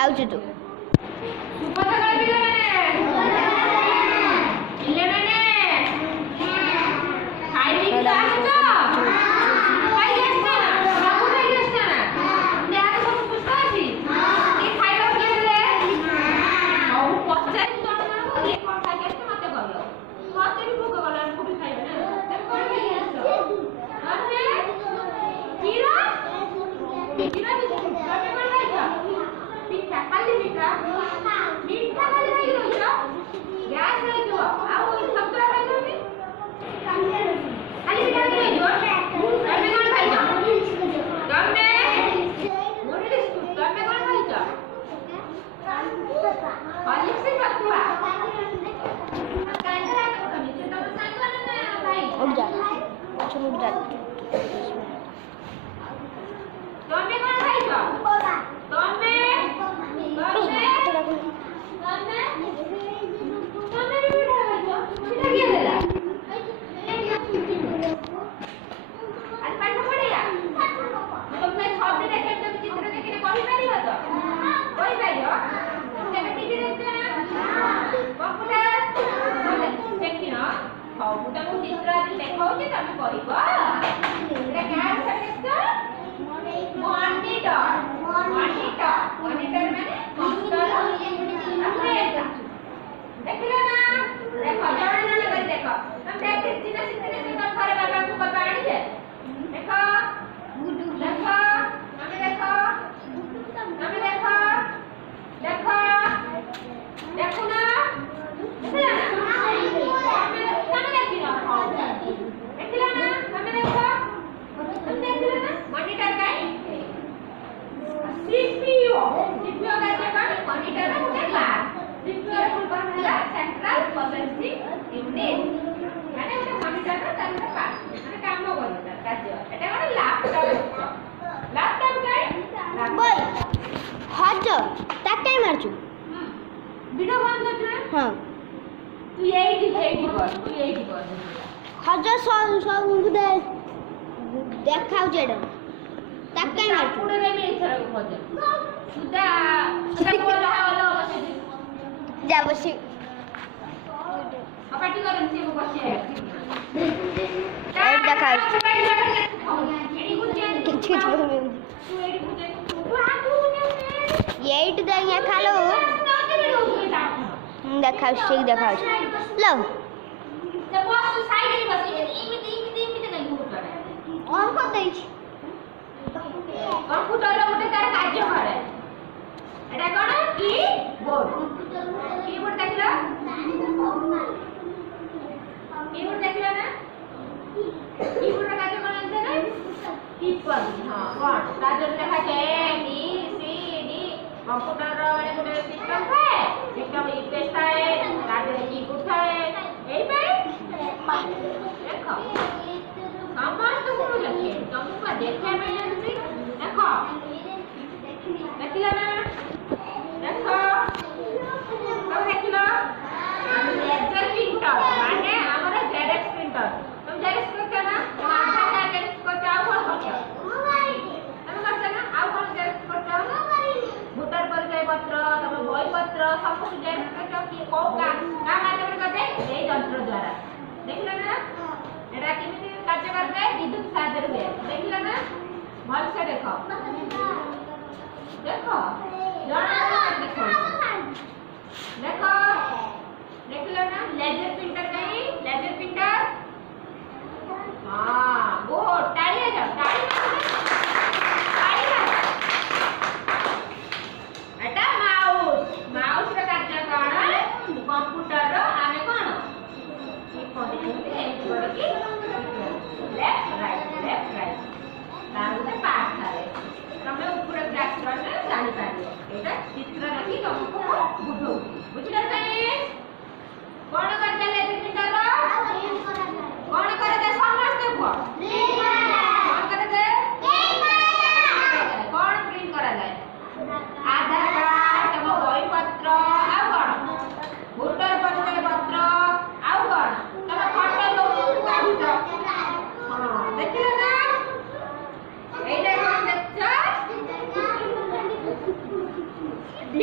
आउछु तू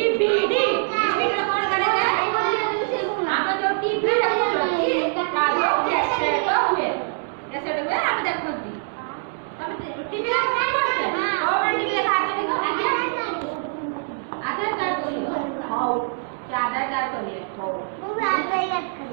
TV TV कौन करेगा हम जो टीवी देखुछी कालो कैसेट हुए हम देखुछी तब टीवी रे कौन करते ओ टीवी रे हाथ देखो आधार कार्ड बोलियो हां आधार कार्ड बोलिए हो वो आधार कार्ड कर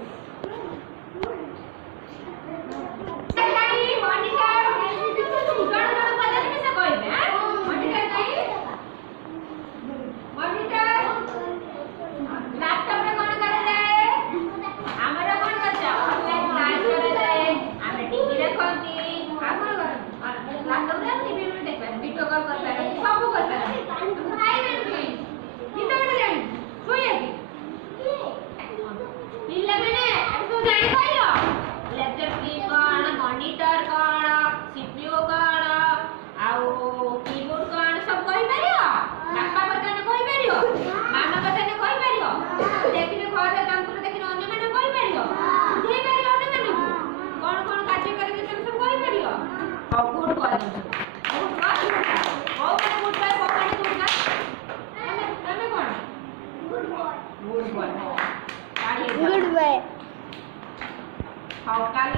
मॉनिटर कौन सीपीयू कौन आउ कीबोर्ड कौन सब कहि परियो बापा बतने कहि परियो मामा बतने कहि परियो देखिने घर तंत्र देखिने अन्य माने कहि परियो बुझै परियो अन्य माने कौन कौन कार्य करे के सब कहि परियो हाउ गुड कर गुड हाउ माने गुड बाय पपानी गुड का तमे कौन good boy good by how Kali